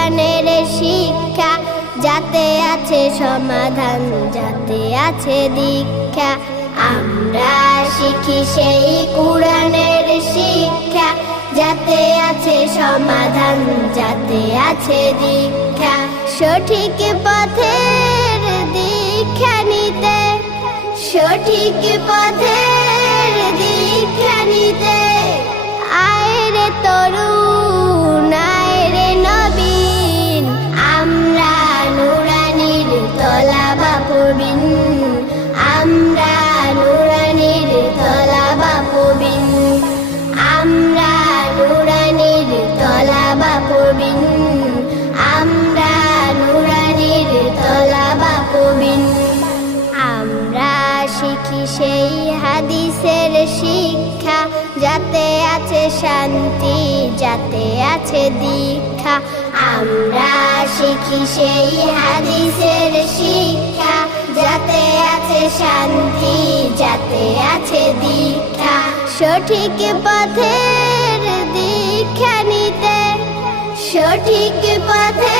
কোরআনের শিক্ষা, যাতে আছে সমাধান, যাতে আছে দীক্ষা। আমরা শিখি সেই কোরআনের শিক্ষা, যাতে আছে সমাধান, যাতে আছে দীক্ষা। সঠিক পথের দীক্ষা নিতে, সঠিক পথের দীক্ষা নিতে পবিন আমরা নুরানির তলা বা পবিন আমরা নুরানির তলা বা পবিন আমরা নুরানির তলা বা পবিন আমরা শিখি সেই হাদিসের শিক্ষা, যাতে আছে শান্তি, যাতে আছে দীক্ষা। আমরা শিখি সেই হাদিসের শিক্ষা শান্তি যাতে আছে দীক্ষা। সঠিক পথের দীক্ষা নিতে সঠিক পথের